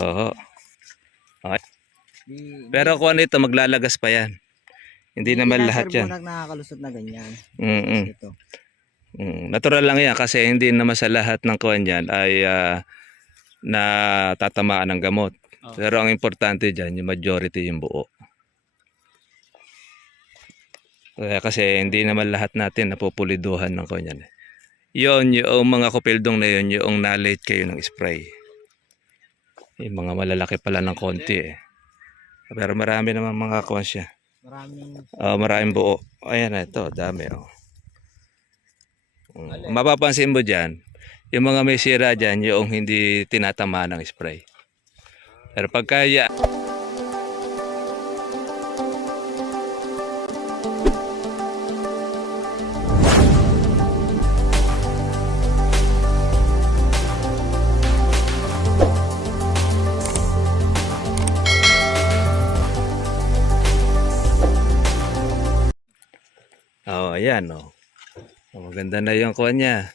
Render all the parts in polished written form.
Oo. Okay. Pero kung ano ito, maglalagas pa yan. Hindi naman lahat yan. Nakakalusot na ganyan. Ito. Natural lang yan kasi hindi naman sa lahat ng kuwan yan ay natatamaan ng gamot. Pero ang importante dyan, yung majority yung buo. Kasi hindi naman lahat natin napupuliduhan ng kuwan yan. Yun, yung mga kupildong na yun, yung na-late kayo ng spray. Yung mga malalaki pala ng konti eh. Pero marami naman mga kuwan siya. Maraming buo. Ayan na ito, dami oh. Mapapansin mo dyan, yung mga may sira dyan, yung hindi tinatama ng spray. Pero pagka ayan oh. Maganda na yung kuha niya.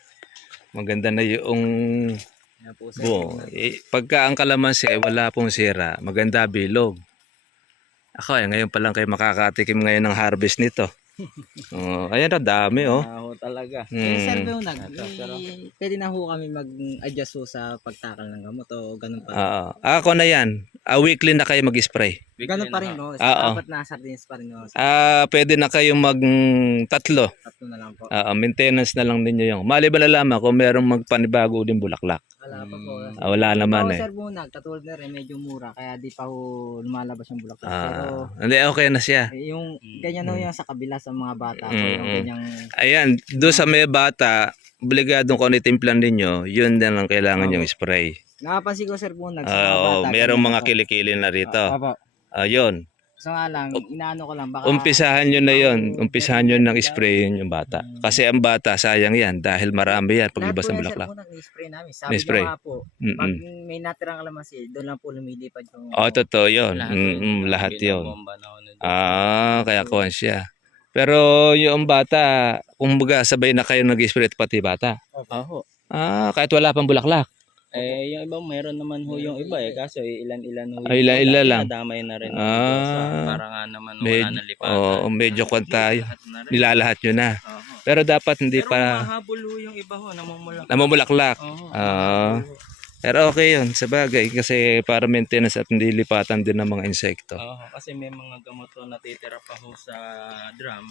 Maganda na yung buo. Pagka ang kalamansi ay wala pong sira, maganda bilog. Ako ngayon pa lang kayo makakatikim ngayon ng harvest nito. Ayan na dami oh. Talaga. Sir, pwede na ho kami mag-adjust sa pagtakal ng gamot o ganun pa? Ako na yan. Weekly na kayo mag-spray. Ganun pa rin no? Dapat na sardines pa rin no? Pwede na kayo tatlo. Tatlo na lang po. Maintenance na lang ninyo yung. Maliban na lamang kung merong magpanibago din bulaklak. Wala pa po. Wala naman eh. Sir Bunag, katulad na rin medyo mura kaya di pa ho lumalabas yung bulaklak. Pero hindi, okay na siya. Yung ganyan ho yung sa kabila sa mga bata. Yung ganyang... Ayan, doon sa may bata, obligadong kung itimplan ninyo, yun din lang kailangan yung spray. Nakapansin ko Sir Bunag sa mga bata. Merong mga kilikili na rito. Yun. So nga lang, inaano ko lang baka... Umpisahan nyo na yun. Umpisahan nyo ng spray yung bata. Kasi ang bata, sayang yan. Dahil marami yan paglabas ng bulaklak. Lahat po yan, spray namin. Sabi ko nga po, pag may natirang kalamansi, doon lang po lumilipad yung... Totoo yun. Lahat yun. Kaya kuhan siya. Pero yung bata, kumbaga sabay na kayo nag-spray pati bata. Kahit wala pang bulaklak. Yung iba meron naman ho yung iba kaso ilan-ilan ho. Ilan lang. Nadamay na rin. Para nga naman wala na lipatan. Medyo tayo. Nilalahat nyo na. Pero dapat hindi pa... mahabol ho yung iba ho, namumulaklak. Pero okay yun, sa bagay. Kasi para maintenance at hindi lipatan din ng mga insekto. Kasi may mga gamot ho natitira pa ho sa drum.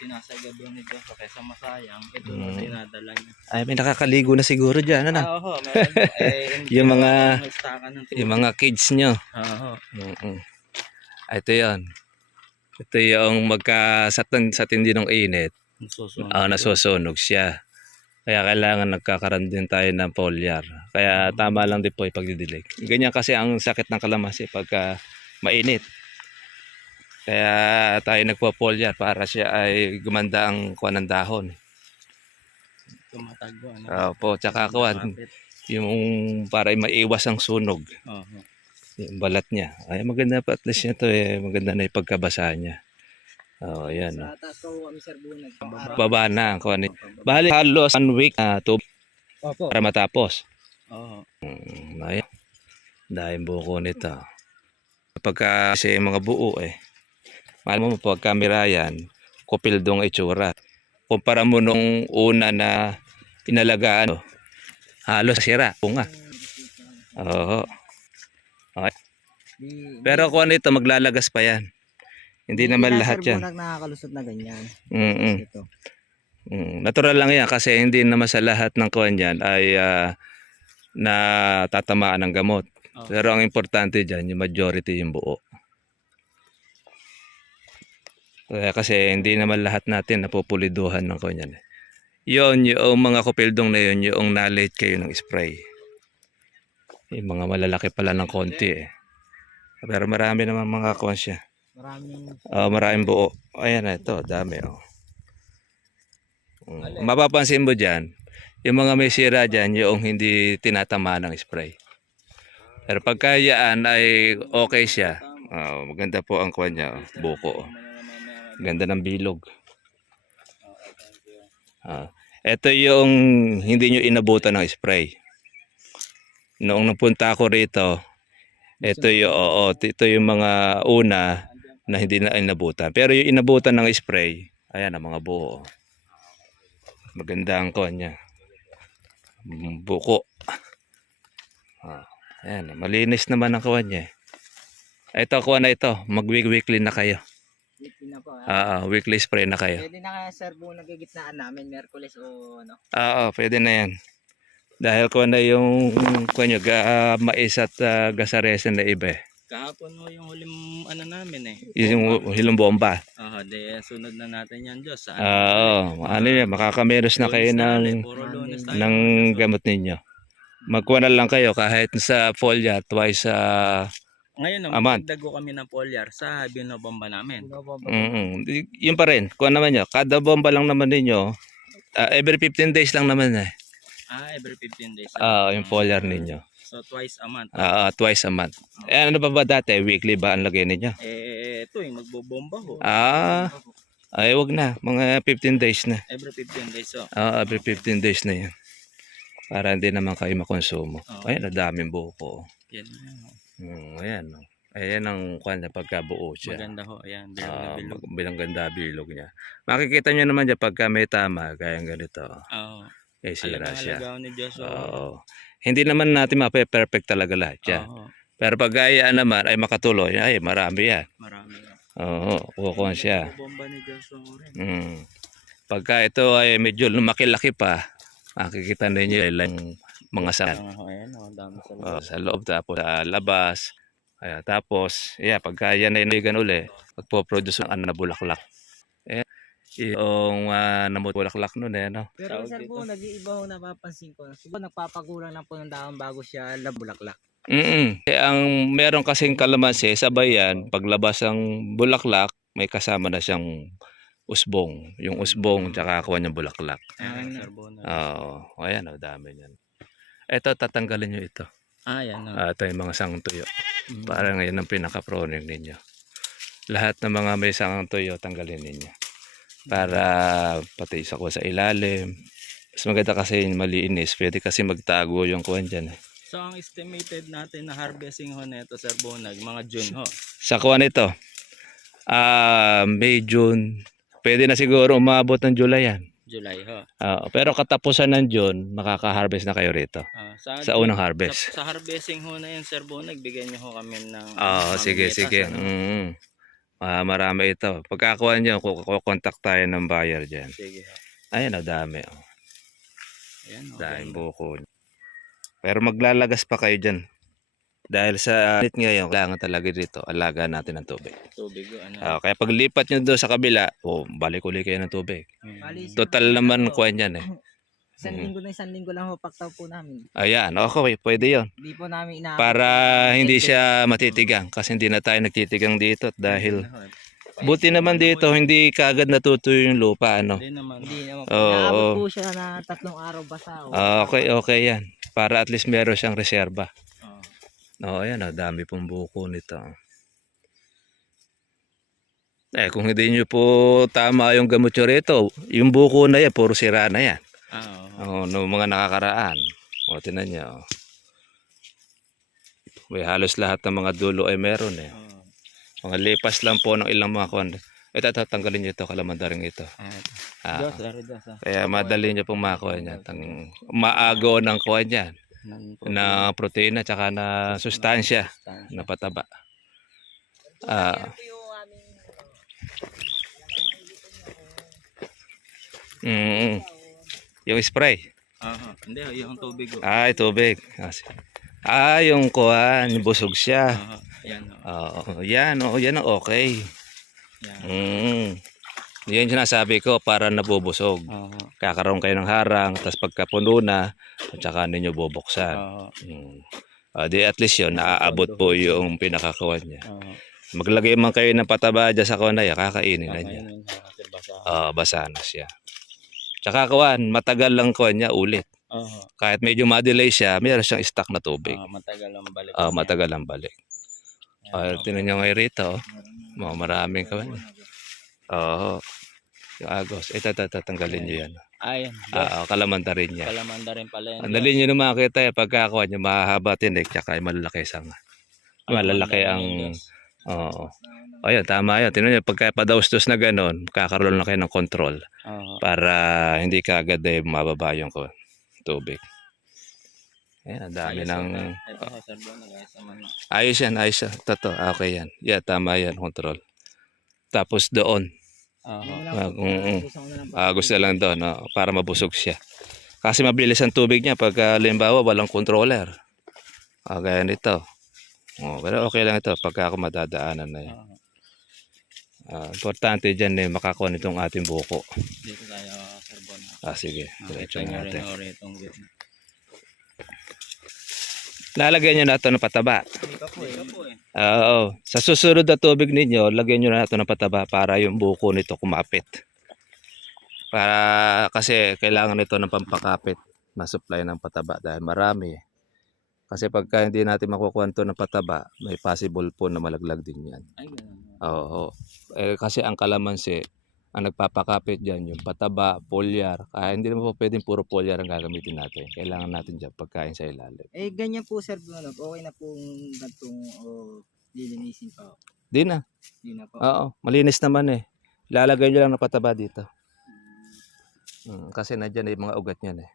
Sinasagad ho nito kaysa masayang. Ito na dinadala niya. Ay, may nakakaligo na siguro dyan. Ano? Meron. yung mga kids nyo. Ito yun. Ito yung sa tindi ng init. Nasusunog siya. Kaya kailangan nagkakaroon din tayo ng foliar. Kaya tama lang din po ipagdidilig. Ganyan kasi ang sakit ng kalamansi pagka mainit. Kaya tayo nagpo-foliar para siya ay gumanda ang kuwan ng dahon. Tumatagwa. Tsaka kuwan. Yung para maiwas ang sunog. Yung balat niya. Ay maganda pa at least niya to maganda na ipagkabasa niya. Ayan. Sa taas po kami Sir Bunag. Baba na ang kuwan. Bali halos 1 week para matapos. Ayan. Dahil buko nito. Kapag kasi mga buo mahal mo pagka mirayan, kupildong itsura. Kumpara mo nung una na inalagaan, halos sira. Bunga. Okay. Pero kung ano ito, maglalagas pa yan. Hindi naman lahat yan. Nakakalusot na ganyan. Natural lang yan kasi hindi naman sa lahat ng kuwan yan ay natatamaan ng gamot. Pero ang importante dyan, yung majority yung buo. Kasi hindi naman lahat natin napupuliduhan ng kuwan yan. Yun, yung mga kupildong na yun, yung na-late kayo ng spray. Yung mga malalaki pala ng konti Pero marami naman mga kuwan siya. Maraming buo. Ayan na ito, dami Mapapansin mo dyan, yung mga may sira dyan, yung hindi tinatama ng spray. Pero pagka yan ay okay siya, maganda po ang kuwan niya, buko. Ganda ng bilog. Ito yung hindi nyo inabutan ng spray. Noong napunta ako rito, Ito yung, oo, ito yung mga una na hindi na inabutan. Pero yung inabutan ng spray, ayan ang mga buo. Maganda ang kuha niya. Buko. Ayan, malinis naman ang kuha niya. Ito kuha na ito, mag-weekly na kayo. Weekly na po. Weekly spray na kayo. Pwede na kaya sir buong nagigitnaan namin, Merkules o ano. Pwede na yan. Dahil kuha na yung kuha nyo, mais at gasaresin na iba eh. Kahapon mo yung huling ano namin eh. Yung hilong bomba. Sunod na natin yan Diyos. Ano yan, makakameros na kayo Puro Lunes tayo. ng gamot ninyo. Magkuha na lang kayo kahit sa foliar twice Ngayon, a month. magdago kami ng foliar sa binobomba namin. Yun pa rin, kuha naman nyo. Kada bomba lang naman ninyo, every 15 days lang naman eh. Every 15 days. Yung foliar ninyo. So twice a month. Twice a month. Ano ba dati? Weekly ba ang lagay ninyo? Ito yung magbobomba ho. Wag na. Mga 15 days na. Every 15 days so. Every 15 days na yan. Para hindi naman kayo makonsumo. Ayan, daming buko. Yan. Ayan. Ayan ang kanya pagkabuo siya. Maganda ho. Ayan. Bilog na bilog. Bilang ganda bilog niya. Makikita nyo naman dyan pagka may tama. Kaya ganito. Sira siya. Ni Joshua. Hindi naman natin mape-perfect talaga lahat yan. Pero pag gaya naman ay makatuloy, ay marami yan. Marami. Kukon siya. Bomba ni Joshua rin. Pagka ito ay medyo lumaki-laki pa, makikita ninyo ilang mga saan. Dami Sa loob tapos sa labas. Tapos, pagka yan ay naigan uli, magpo-produce ng na bulaklak. Yung namutulaklak nun no? Pero sir po, nag-iiba ho napapansin ko. Siguro nagpapagulang na po ng dahon bago siya labulaklak. Ang meron kasing kalamansi, sabay yan, paglabas ang bulaklak, may kasama na siyang usbong. Yung usbong, tsaka kuha niyang bulaklak. Ayan, dami niyan. Ito, tatanggalin nyo ito. Yan. Ito yung mga sangang tuyo. Para ngayon ang pinaka-proning ninyo. Lahat ng mga may sangang tuyo, tanggalin ninyo. Para pati isa ko sa ilalim. Mas maganda kasi maliinis. Pwede kasi magtago yung kuwan dyan. So ang estimated natin na harvesting ho nito Sir Bonag, mga June ho. Sa kuwan ito, May, June. Pwede na siguro umabot ng July yan. July ho. Pero katapusan ng June, makaka-harvest na kayo rito. Sa unang harvest. Sa harvesting ho na yan Sir Bonag, bigyan niyo ho kami ng sige. Marami ito. Pagkakuha nyo, kukontak tayo ng buyer dyan. Sige. Ayan, dami. Ayan, daming buko. Pero maglalagas pa kayo dyan. Dahil sa init ngayon, kailangan talaga dito, alaga natin ng tubig. Kaya paglipat nyo doon sa kabila, balik uli kayo ng tubig. Total naman kuha niyan eh. Isang linggo lang ho paktaw po namin. Ayan, okay, pwede yon. Hindi po namin para hindi siya matitigang kasi hindi na tayo nagtitigang dito dahil buti naman dito hindi kaagad natutuyo yung lupa Hindi naman. Naabot po siya na 3 araw basa. Okay yan. Para at least meron siyang reserba. Ayan, dami pong buko nito. Kung hindi nyo po tama yung gamot nyo rito, yung buko na yan, puro sira na yan. No mga nakakaraan. Tingnan niyo. May halos lahat ng mga dulo ay meron eh. Mga lipas lang po ng ilang mga kuwan. Ito, tanggalin niyo ito, kalamandaring ito. Kaya madali niyo pong makuha niyan. Maago ng kuwan niyan. Na proteina tsaka na sustansya na pataba. Yung spray. Hindi, yung tubig. Tubig. Yung kuhan, busog siya. Yan ang okay. Yan yung sinasabi ko para nabubusog. Kakaroon kayo ng harang, tapos pagkapuno na, at saka ninyo bubuksan. Di at least yun, naaabot po yung pinakakuhan niya. Maglagay man kayo ng pataba dyan sa kunay, kakainin na niya. Basa na siya. Tsaka kuhan, matagal lang kuhan niya ulit. Kahit medyo ma-delay siya, mayroon siyang stock na tubig. Matagal ang balik. Matagal ang balik. Tinan nyo ngayon rito. Maraming kuhan. Yung agos. Ito, tanggalin nyo yan. Kalamandarin niya. Kalamandarin pala yan. Andalin nyo na makita pagkakuha nyo, mahahaba tinik, tsaka malalaki sanga. malalaki ang... Oo. Ayun, tama yun. Tingnan nyo, pagka padaustos na gano'n, kakaroon na kayo ng control Oo. para hindi ka agad mababa yung tubig. Ayan, ang dami ng... Ito ho, Sir Bon, nag-ayos naman. Ayos yan, ayos yan. Totoo, okay yan. Yeah, tama yan, control. Tapos doon, Oo. gusto lang doon, no, para mabusog siya. Kasi mabilis ang tubig niya pag halimbawa walang controller. Gaya nito. Pero okay lang ito pagka ako madadaanan na yan. Importante dyan makakuha nitong ating buko. Dito tayo, Sir Bon. Sige, diretso Ito nyo natin. rin itong gitna. Lalagyan nyo na ito ng pataba. Ito po eh. Oo. Sa susunod na tubig ninyo, lagyan nyo na ito ng pataba para yung buko nito kumapit. Kasi kailangan nito ng pampakapit. Masupply ng pataba dahil marami. Kasi pagka hindi natin makukuha ito ng pataba, may possible po na malaglag din yan. Ay, ganun. Oo. Kasi ang kalamansi, ang nagpapakapit dyan, yung pataba, polyar. Kaya hindi naman po pwedeng puro polyar ang gagamitin natin. Kailangan natin dyan pagkain sa ilalim. Ganyan po, Sir Bruno. Okay na pong gantong lilinisin pa. Di na. Di na po. Oo. Malinis naman Lalagay nyo lang ng pataba dito. Kasi nadyan yung mga ugat niyan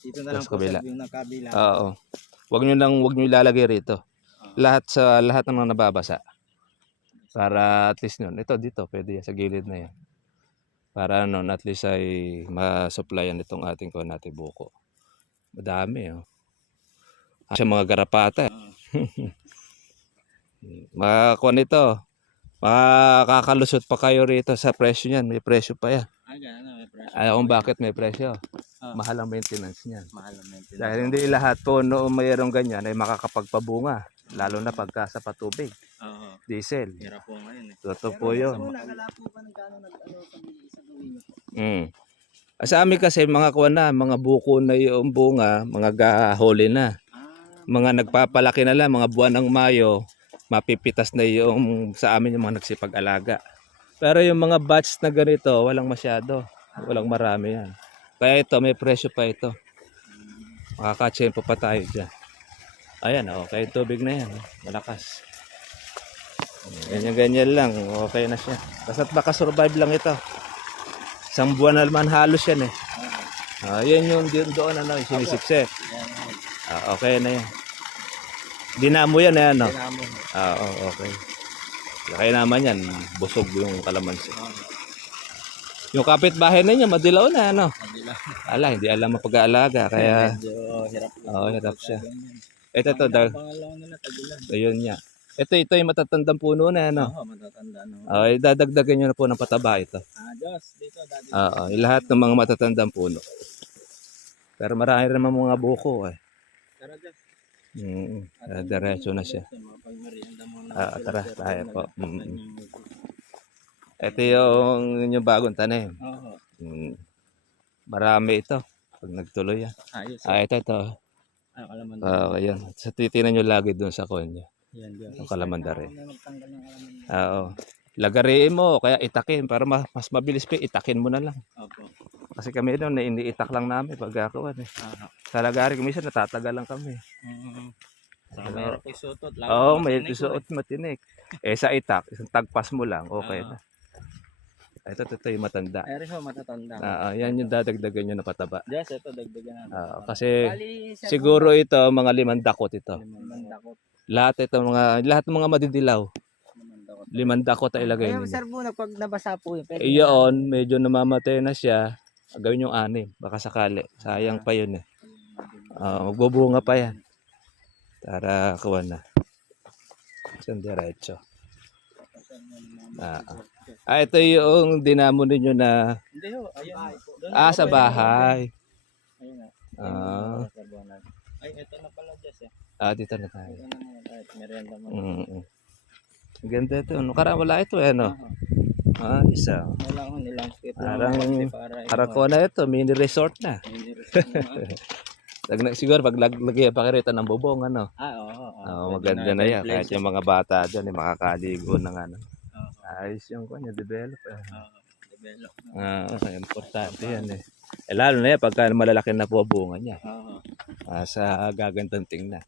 Dito na lang Tapos po, kabila. Sir Bruno, kabila. Oo. Huwag nyo ilalagay rito. Lahat ng nababasa. Para at least nun. Ito dito, pwede yan, sa gilid na yan. Para nun, at least ay masupplyan itong ating buko. Madami Kasi mga garapata. Makakuha nito. Makakalusot pa kayo rito sa presyo niyan. May presyo pa yan. Ay, ganun. May presyo. Ayaw kung bakit may presyo. Mahal ang maintenance niyan. Mahal ang maintenance. Dahil hindi lahat po noong mayroong ganyan ay makakapagpabunga. Lalo na pagka sa patubig. Oo. Diesel. Hirap po ngayon Totoo po yun. Nakala po pa ng gano'n sa gawin niyo. Sa amin kasi mga mga buko na yung bunga, mga gahuli na. Mga nagpapalaki na lang, mga buwan ng Mayo, mapipitas na yung sa amin yung mga nagsipag-alaga. Pero yung mga batch na ganito, walang masyado. Walang marami yan. Kaya ito, may presyo pa ito. Makakatsempo pa tayo dyan. Ayan, okay, tubig na yan. Malakas. Ganyan lang, okay na siya. Basta't makasurvive lang ito. Isang buwan na naman halos yan yan yung doon yung sinisipsip. Okay na yan. Dinamo yan Dinamo. Okay. Kaya naman yan, busog yung kalamansi. Yung kapitbahay ninyo, madilaw na Ala, hindi alam mapag-aalaga. Kaya, Medyo hirap. hirap siya. Ito, ayun niya. Ito yung matatandang puno na Oo, matatanda. Dadagdagan nyo na po ng pataba ito. Diyos, dito dati. Lahat ng mga matatandang puno. Pero marami rin mga buko Tara, Diyos. Diretso na siya. Mapagmerienda muna. Tara, tayo po. Yung- Ito yung bagong tanim. Oo. Marami ito. Pag nagtuloy yan. Ayos. Ito. Kalaman. Ayan. Sa titinan nyo lagi doon sa kanya. Yan, Diyos. Yung kalamanda rin. Nagtanggal ng kalaman. Lagariin mo, kaya itakin. Para mas mabilis pa, itakin mo na lang. Opo. Kasi kami doon, iniitak lang namin pag ako. Sa lagari, minsan natatagal lang kami. Saka mayroon po isutot. May isuot matinik. Sa itak, isang tagpas mo lang, okay na. Ito yung matanda. Eri ho, matatanda. Yan yung dadagdagan nyo na pataba. Diyos, ito dagdagan natin. Kasi Bali, Sir siguro ito, mga 5 dakot ito. Mandakot. Lahat ng mga madidilaw. 5 dakot ay ilagay Ayun, ninyo. Sir Bruno, pag nabasa po yun. Iyon, medyo namamatay na siya. Gawin yung 6, baka sakali. Sayang pa yun magbubunga pa yan. Tara, kuha na. Isang diretso. Ito yung dinamo ninyo na... Hindi ho, ayun. sa bahay. Ayun na. Ay, ito na pala, Diyos Dito na tayo. Ito na naman. Ay, merienda mo. Ang ganda ito. Wala ito isa. Wala ko nilandscape. Parang ko na ito. Mini resort na. Siguro pag lagyan pa kayo ng bubong, maganda na yan. Kahit yung mga bata dyan, makakaligo ng ayos yung kanya, develop. Develop. Importante yan lalo na yan, pagka malalaki na po bunga niya. Oo. Sa gagandang tingnan.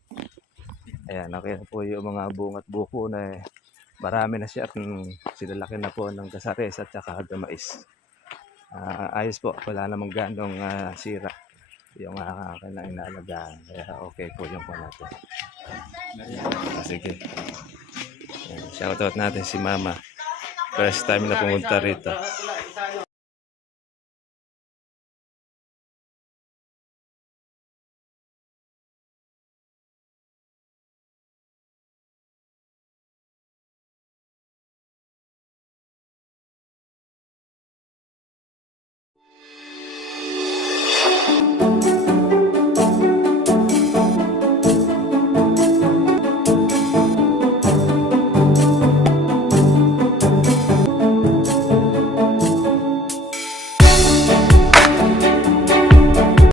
Ayan, okay na po yung mga bungat buko na marami na siya at silalaki na po ng kasares at saka gamais. Ayos po, wala namang ganong sira yung akin na inalagaan. Kaya okay po yung po natin. Sige. Ayan, shoutout natin si Mama. First time na pumunta rito.